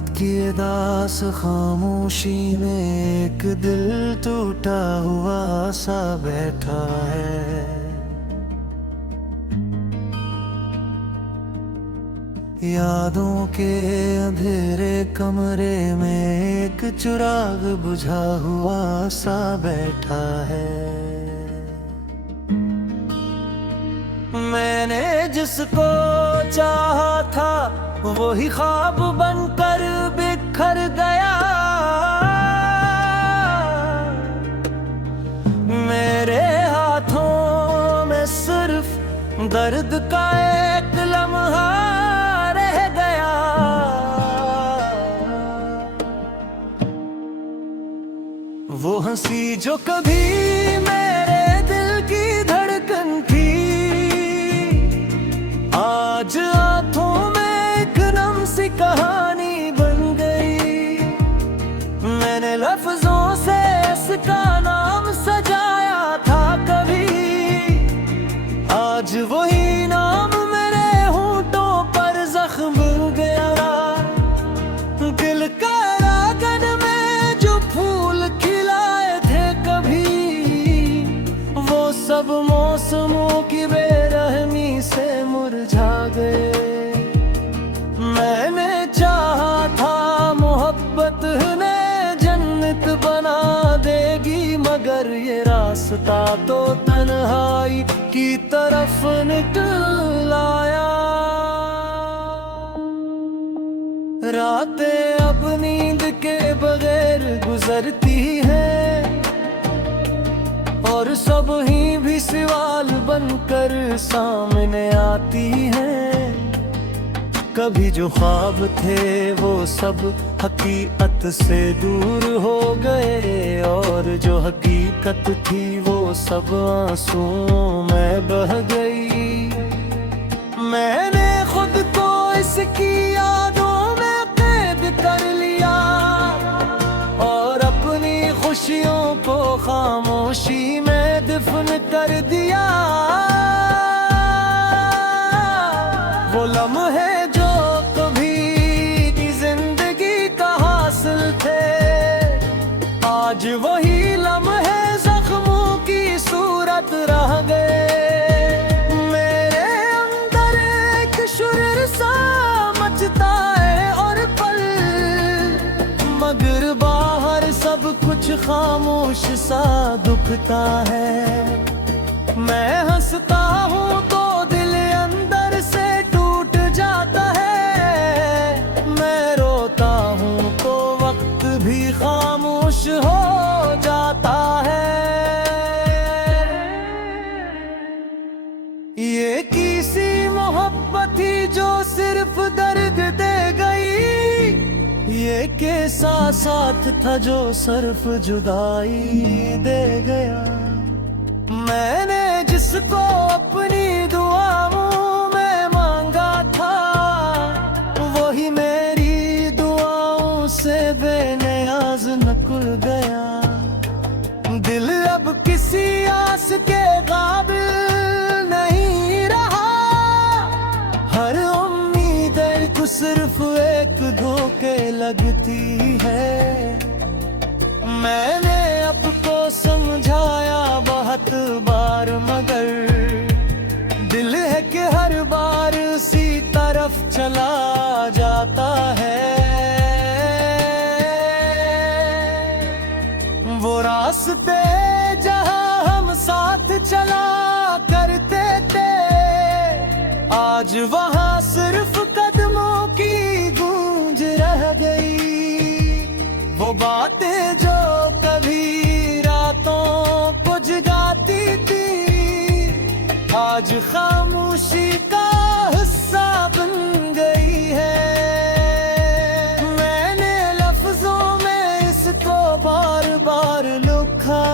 रात की दास खामोशी में एक दिल टूटा हुआ सा बैठा है। यादों के अंधेरे कमरे में एक चिराग बुझा हुआ सा बैठा है। मैंने जिसको चाहा था वही ख्वाब बनकर बिखर गया। मेरे हाथों में सिर्फ दर्द का एक लम्हा रह गया। वो हंसी जो कभी मेरे दिल की धड़कन थी, आज आंखों में एक नम सी कहानी बन गई। मैंने लफ्जों से इसका नाम सजाया था कभी, आज वही नाम मेरे होंठों पर जख्म बन गया। दिल का आंगन में जो फूल खिलाए थे कभी, वो सब मौसमों की बेरहमी से मुरझा गए। मैंने चाहा था मोहब्बत ने जन्नत बना देगी, मगर ये रास्ता तो तन्हाई की तरफ निकल आया। रातें अब नींद के बगैर गुजरती हैं और सब ही भी सवाल बनकर सामने आती हैं। कभी जो ख्वाब थे वो सब हकीकत से दूर हो गए, और जो हकीकत थी वो सब आंसुओं में बह गई। मैंने खुद को इसकी यादों में कैद कर लिया और अपनी खुशियों को खामोशी में दफन कर दिया। वो लम्हे जो कभी जिंदगी का हासिल थे, आज वही लम्हे जख्मों की सूरत रह गए। मेरे अंदर एक शुर सा मचता है और पल, मगर बाहर सब कुछ खामोश सा दुखता है। मैं हंसता हूँ तो दिल अंदर से टूट जाता है, मैं रोता हूँ तो वक्त भी खामोश हो जाता है। ये किसी मोहब्बत ही जो सिर्फ दर्द दे गई, ये कैसा साथ था जो सिर्फ जुदाई दे गया। मैंने जिसको अपनी दुआओं में मांगा था, वही मेरी दुआओं से बेनियाज निकल गया। दिल अब किसी आस के काबिल नहीं रहा, हर उम्मीद को सिर्फ एक धोखे लगती है। मैंने अब को समझाया बहुत बार, मगर दिल है कि हर बार उसी तरफ चला जाता है। वो रास्ते जहां हम साथ चला करते थे, आज वहां सिर्फ कदमों की गूंज रह गई। वो बातें जो कभी रातों को जगाती थी, आज खामोशी का हिस्सा बन गई है। मैंने लफ्जों में इसको बार बार लिखा,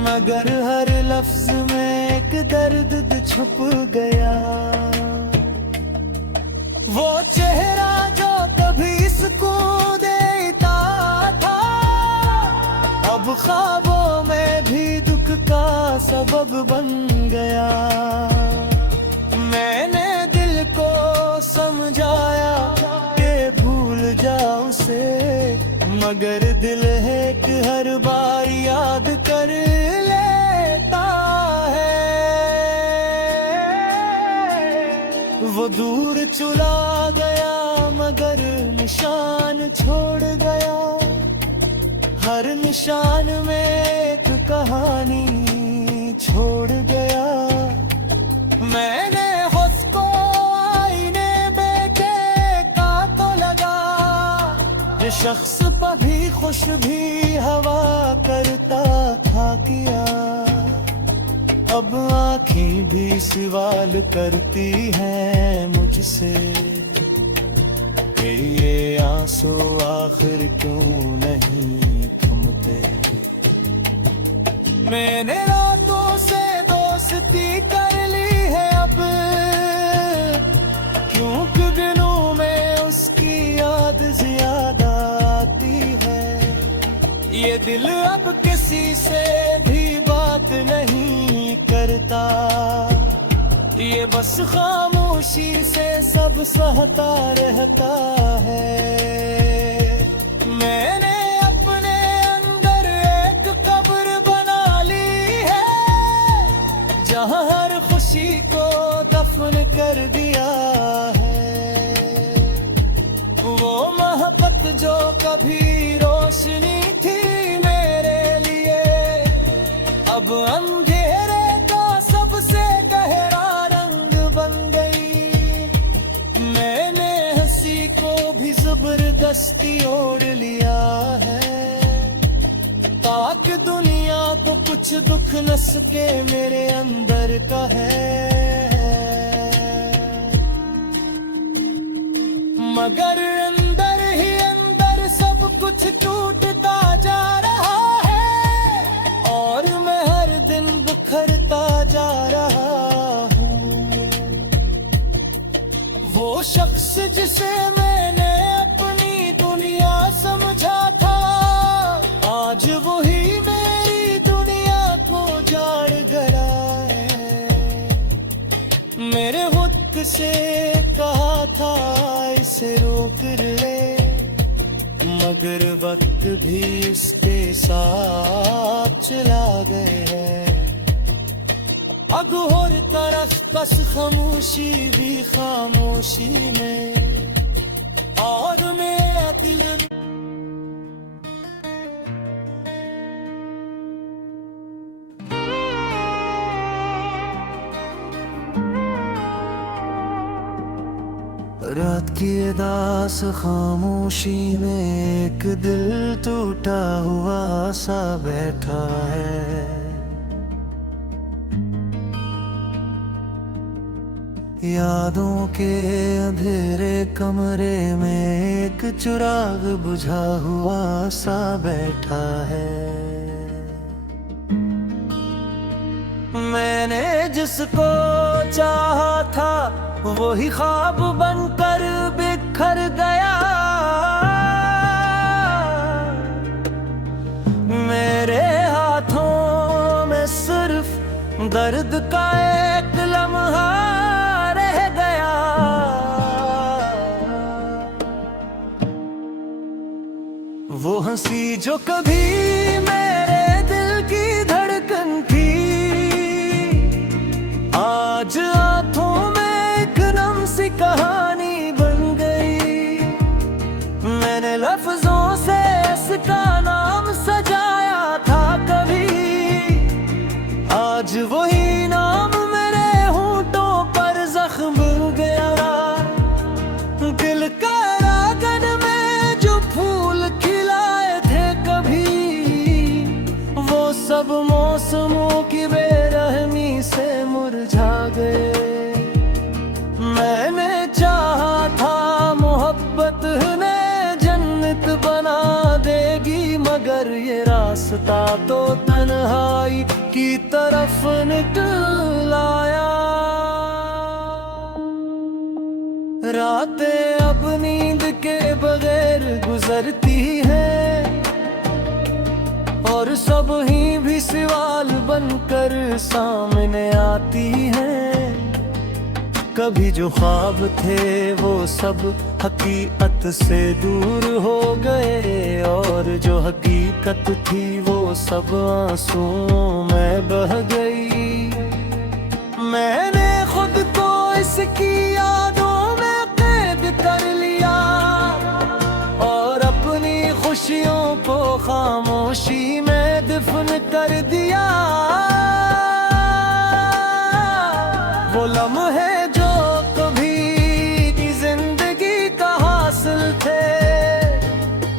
मगर हर लफ्ज में एक दर्द छुप गया। वो चेहरा जो कभी सुकून देता था, अब ख्वाबों में भी दुख का सबब बन गया। मैंने दिल को समझाया कि मगर दिल है कि हर बार याद कर लेता है। वो दूर चला गया मगर निशान छोड़ गया, हर निशान में एक कहानी छोड़ गया। मैंने उसको आईने में देखा तो लगा, ये शख्स कभी खुश भी हवा करता था किया। अब आँखें भी सवाल करती हैं मुझसे कि ये आंसू आखिर क्यों नहीं थमते। मैंने रातों से दोस्ती कर ली है अब, क्योंकि दिनों में उसकी याद ज्यादा आती है। ये दिल अब किसी से भी बात नहीं करता, ये बस खामोशी से सब सहता रहता है। मैंने अपने अंदर एक कब्र बना ली है, जहाँ हर खुशी को दफन कर दिया है। वो मोहब्बत जो कभी रोशनी थी मेरे लिए, अब अंधेरे का सबसे गहरा रंग बन गई। मैंने हंसी को भी जबरदस्ती ओढ़ लिया है, ताकि दुनिया को कुछ दुख न सके मेरे अंदर का है। मगर अंदर ही अंदर सब कुछ टूटता जा रहा है, और मैं हर दिन बिखरता जा रहा हूँ। वो शख्स जिसे मैंने अपनी दुनिया समझा था, आज वही मेरी दुनिया को जाड़ गया है। मेरे खुद से कहा था इसे रोक ले, मगर वक्त भी उसके साथ चला गए है। अब हर तरफ बस खामोशी भी खामोशी में, और मेरा दिल रात की दास खामोशी में एक दिल टूटा हुआ सा बैठा है। यादों के अंधेरे कमरे में एक चिराग बुझा हुआ सा बैठा है। मैंने जिसको चाहा था वही ख्वाब बनकर बिखर गया। मेरे हाथों में सिर्फ दर्द का एक लम्हा रह गया। वो हंसी जो कभी मेरे दिल की धड़कन थी, आज हाथों में कहानी बन गई। मैंने लफ्जों से इसका नाम सजाया था कभी, आज वही नाम मेरे होंठों पर जख्म बन गया। दिल का आंगन में जो फूल खिलाए थे कभी, वो सब मौसमों की बेरहमी से मुरझा गए। मैंने चाहा था मोहब्बत ने जन्नत बना देगी, मगर ये रास्ता तो तन्हाई की तरफ निकल आया। रातें अब नींद के बगैर गुजरती हैं, और सब ही भी सवाल बनकर सामने आती हैं। कभी जो ख्वाब थे वो सब हकीकत से दूर हो गए, और जो हकीकत थी वो सब आंसुओं में बह गई। मैंने खुद को इसकी यादों में कैद कर लिया और अपनी खुशियों को खामोशी में दफन कर दिया। वो लम्हे जो कभी जिंदगी का हासिल थे,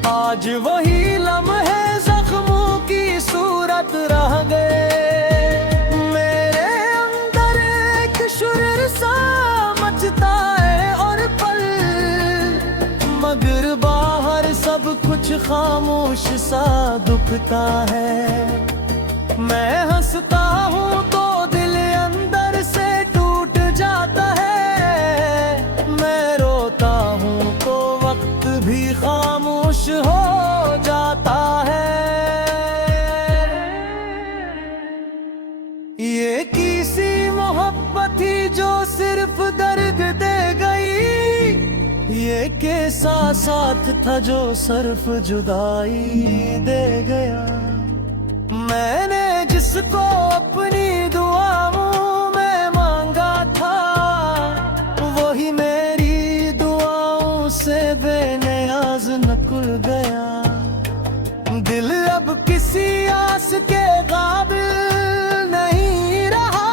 आज वही लम्हे जख्मों की सूरत रह गए। मेरे अंदर एक शुर सा मचता है और पल, मगर बाहर सब कुछ खामोश सा दुखता है। मैं हंसता हूँ तो दिल अंदर से टूट जाता है, मैं रोता हूँ तो वक्त भी खामोश हो जाता है। ये किसी मोहब्बत थी जो सिर्फ दर्द दे गई, ये कैसा साथ था जो सिर्फ जुदाई दे गया। मैंने जिसको अपनी दुआओं में मांगा था, वही मेरी दुआओं से बेनियाज निकल गया। दिल अब किसी आस के काबिल नहीं रहा,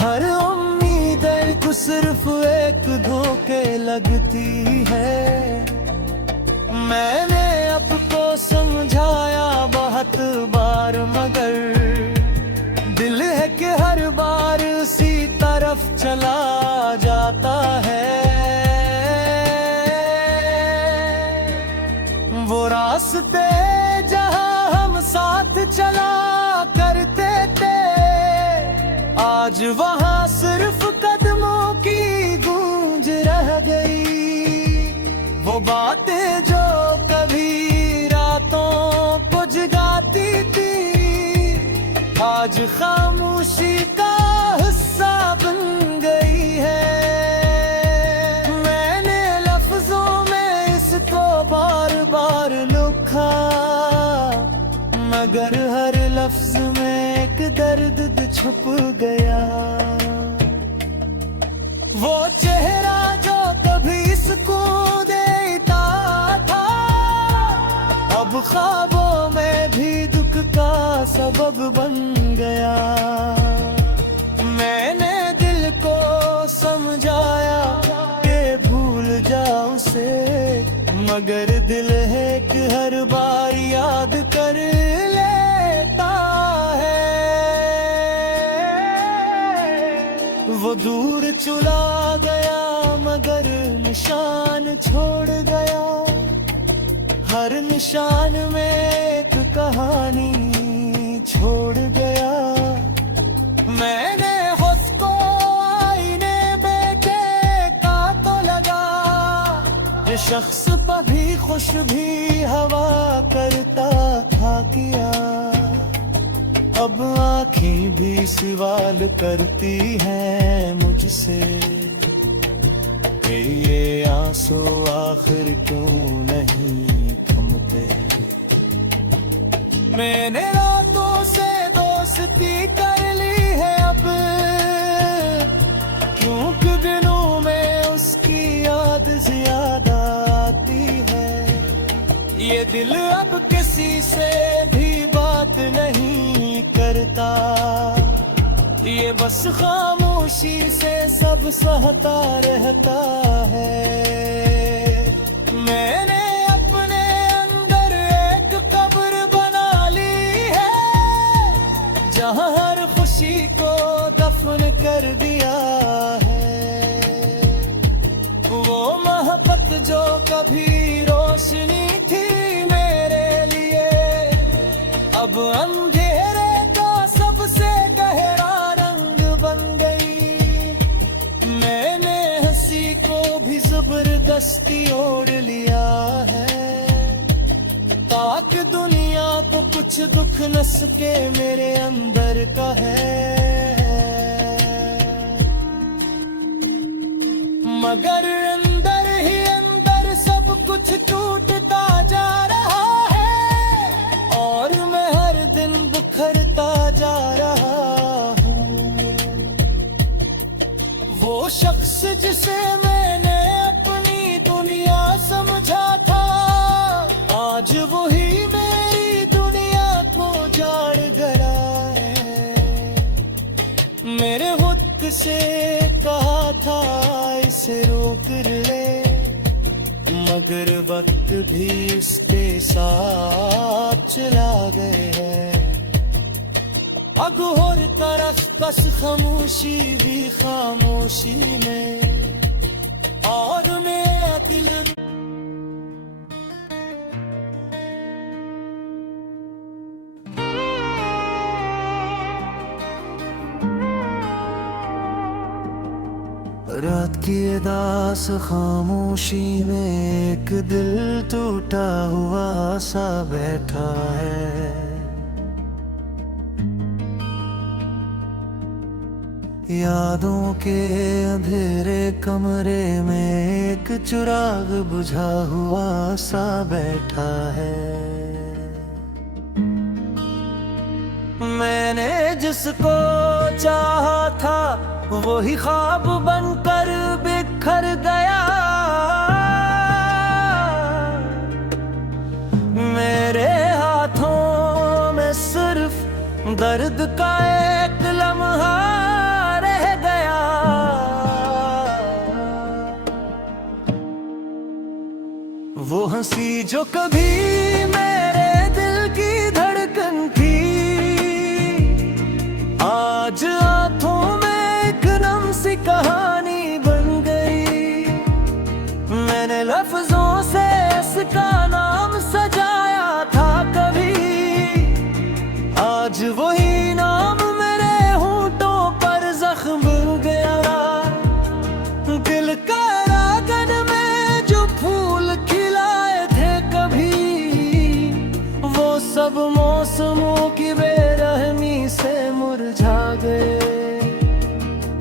हर उम्मीद को सिर्फ एक धोखे लगती है। मैंने अब को समझाया बहुत बार, मगर दिल है कि हर बार उसी तरफ चला जाता है। वो रास्ते जहां हम साथ चला करते थे, आज वहां सिर्फ कदमों की गूंज रह गई। वो बातें जो कभी रातों को जगाती थी, आज खामोशी का हिस्सा बन गई है। मैंने लफ्जों में इसको बार बार लिखा, मगर हर लफ्ज में एक दर्द छुप गया। वो चेहरा जो कभी सुकून देता था, अब ख्वाबों में भी दुख का सबब बन गया। मैंने दिल को समझाया कि भूल जाओ उसे, मगर दिल है कि हर बार याद कर लेता है। वो दूर चला गया मगर निशान छोड़ गया, हर निशान में एक कहानी छोड़ गया। मैंने उसको आईने बैठे का तो लगा, ये शख्स कभी खुश भी हवा करता था किया। अब आँखें भी सवाल करती हैं मुझसे कि ये आंसू आखिर क्यों नहीं थमते। मैंने रातों से दोस्ती कर ली है अब, क्योंकि दिनों में उसकी याद ज्यादा आती है। ये दिल अब किसी से भी बात नहीं करता, ये बस खामोशी से सब सहता रहता है। मैंने अपने अंदर एक कब्र बना ली है, जहां हर खुशी को दफन कर दिया है। वो मोहब्बत जो कभी रोशनी थी मेरे लिए, अब अंधेरे का सबसे गहरा रंग बन गई। मैंने हंसी को भी जबरदस्ती ओढ़ लिया है, ताकि दुनिया को कुछ दुख न सके मेरे अंदर का है। मगर अंदर ही अंदर सब कुछ टूटता जा रहा है और मैं हर दिन बिखरता जा रहा हूँ। वो शख्स जिसे मैंने अपनी दुनिया समझा था, आज वही मेरी दुनिया को जाड़ गया है। मेरे खुद से कहा था इसे रोक ले, मगर वक्त भी इसके साथ चला गए है। अब हर तरफ बस खामोशी भी खामोशी में, और मेरा दिल रात की दास खामोशी में एक दिल टूटा हुआ सा बैठा है। यादों के अंधेरे कमरे में एक चिराग बुझा हुआ सा बैठा है। मैंने जिसको चाहा था वही ख्वाब बनकर बिखर गया। मेरे हाथों में सिर्फ दर्द का एक लम्हा रह गया। वो हंसी जो कभी मेरे दिल की धड़कन थी, आज हाथों में कहानी बन गई। मैंने लफ्जों से इसका नाम सजाया था कभी, आज वही नाम मेरे होंठों पर जख्म बन गया। दिल का आंगन में जो फूल खिलाए थे कभी, वो सब मौसमों की बेरहमी से मुरझा गए।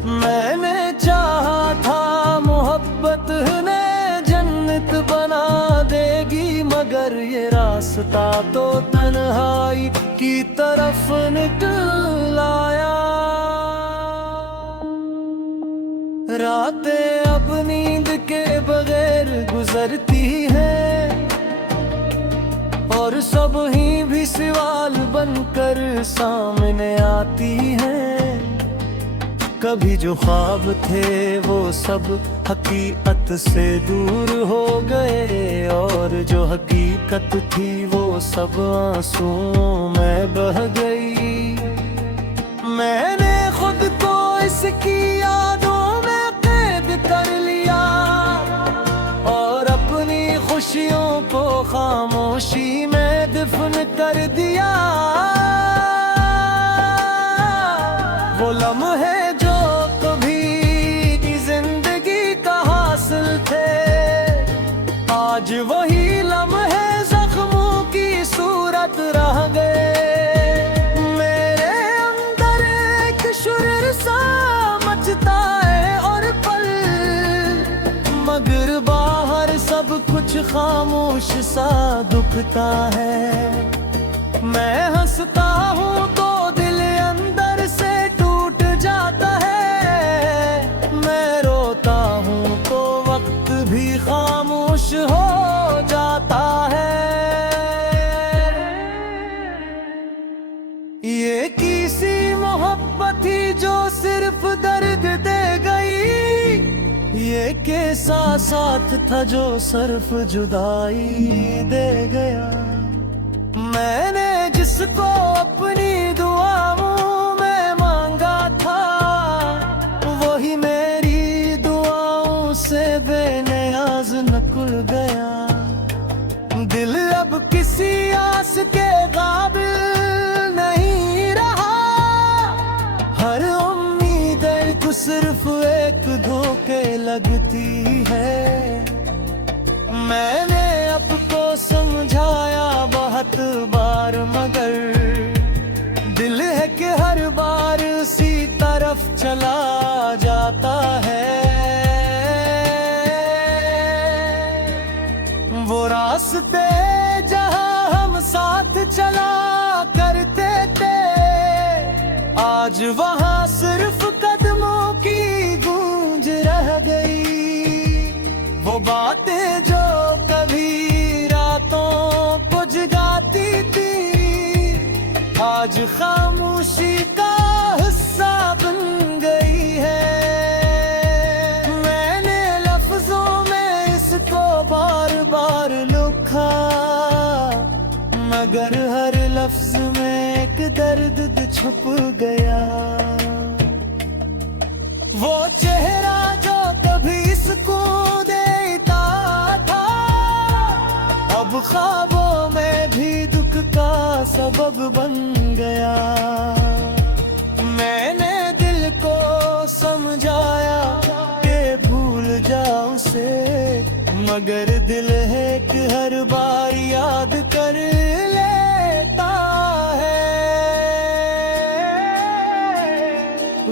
मैंने चाहा था मोहब्बत ने जन्नत बना देगी, मगर ये रास्ता तो तन्हाई की तरफ निकल आया। रातें अब नींद के बगैर गुजरती हैं और सब ही भी सवाल बनकर सामने आती हैं। कभी जो ख्वाब थे वो सब हकीकत से दूर हो गए, और जो हकीकत थी वो सब आंसुओं में बह गई। मैंने खुद को इसकी यादों में कैद कर लिया और अपनी खुशियों को खामोशी में दफन कर दिया। वो लम्हे आज वही लम्हे जख्मों की सूरत रह गए। मेरे अंदर एक शुर सा मचता है और पल, मगर बाहर सब कुछ खामोश सा दुखता है। मैं हंसता हूँ तो दिल अंदर से टूट जाता है, मैं रोता हूँ तो वक्त भी खामोश हो जाता है। ये किसी मोहब्बत ही जो सिर्फ दर्द दे गई, ये कैसा साथ था जो सिर्फ जुदाई दे गया। मैंने जिसको अपनी दुआओं में मांगा था, वही मेरी दुआओं से बेनियाज नकुल गया। दिल अब किसी आस के काबिल नहीं रहा, हर उम्मीद को सिर्फ एक धोखे लगती है। मैंने अब को समझाया बहुत बार, मगर दिल है कि हर बार उसी तरफ चला जाता है। साथ चला करते थे, आज वहाँ सिर्फ कदमों की गूंज रह गई। वो बातें जो कभी रातों को जगाती थी, आज खामोशी का हिस्सा बन गई है। मैंने लफ्जों में इसको बार बार लिखा, मगर हर लफ्ज में एक दर्द छुप गया। वो चेहरा जो कभी सुकून देता था, अब ख्वाबों में भी दुख का सबब बन गया। मैंने दिल को समझाया कि भूल जाओ उसे, मगर दिल है कि हर बार याद कर लेता है।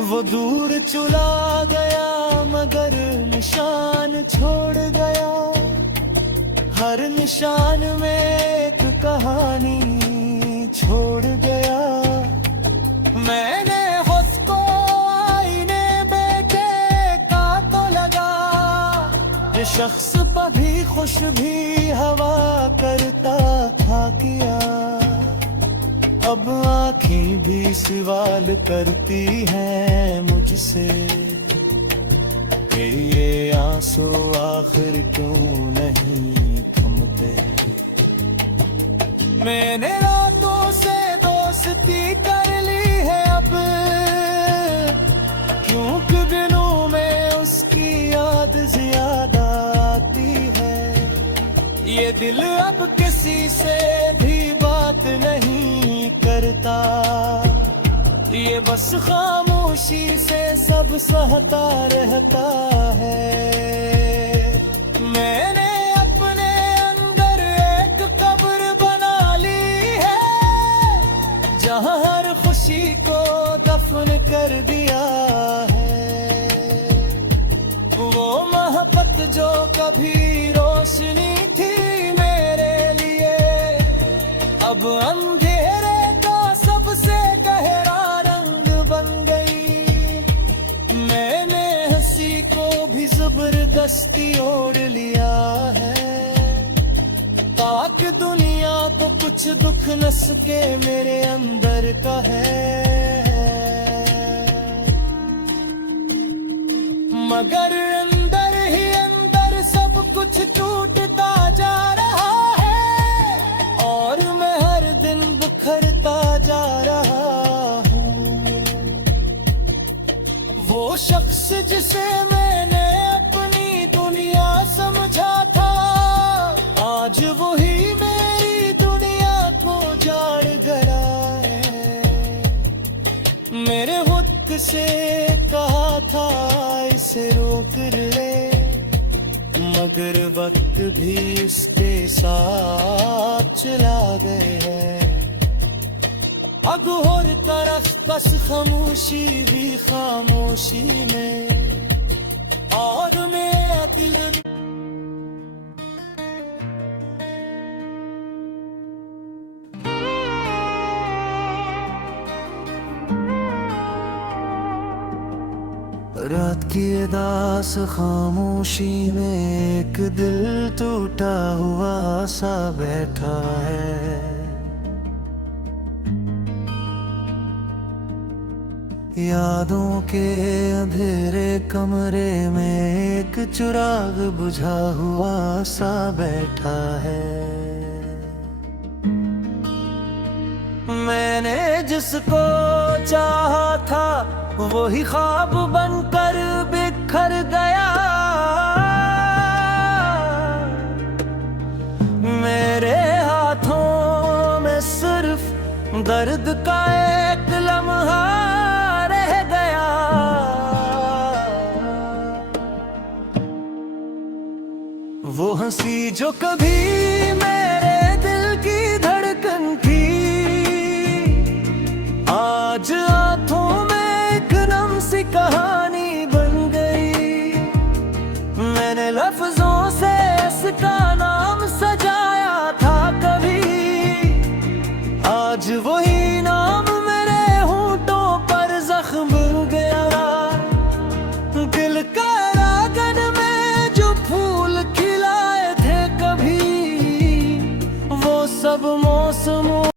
वो दूर चला गया मगर निशान छोड़ गया, हर निशान में एक कहानी छोड़ गया। मैंने उसको आईने बैठे का तो लगा, ये शख्स कभी खुश भी हवा करता था किया। अब आँखें भी सवाल करती हैं मुझसे कि ये आंसू आखिर क्यों नहीं थमते। मैंने रातों से दोस्ती कर ली है अब, क्योंकि दिनों में उसकी याद ज्यादा आती है। ये दिल अब किसी से भी बात नहीं करता, ये बस खामोशी से सब सहता रहता है। मैंने अपने अंदर एक कब्र बना ली है, जहाँ हर खुशी को दफन कर दिया है। वो मोहब्बत जो कभी रोशनी थी मेरे लिए, अब अंधेरे का सबसे गहरा रंग बन गई। मैंने हंसी को भी जबरदस्ती ओढ़ लिया है, ताकि दुनिया को कुछ दुख न सके मेरे अंदर का है। मगर अंदर ही अंदर सब कुछ टूटता जा रहा है, और मैं हर दिन बिखरता जा रहा हूँ। वो शख्स जिसे मैंने अपनी दुनिया समझा था, आज वही मेरी दुनिया को जाड़ गया है। मेरे वक्त से कहा था इसे रोक ले, मगर वक्त भी इसके साथ चला गए है। अब हर तरफ बस खामोशी भी खामोशी में, और मैं दिल रात की दास खामोशी में एक दिल टूटा हुआ सा बैठा है। यादों के अंधेरे कमरे में एक चिराग बुझा हुआ सा बैठा है। मैंने जिसको चाहा था वही ख्वाब बनकर बिखर गया। मेरे हाथों में सिर्फ दर्द का एक लम्हा रह गया। वो हंसी जो कभी मेरे दिल की धड़कन थी, आज हाथों में एक नम सी कहानी बन गई। मैंने लफ्जों से इसका नाम सजाया था कभी, वही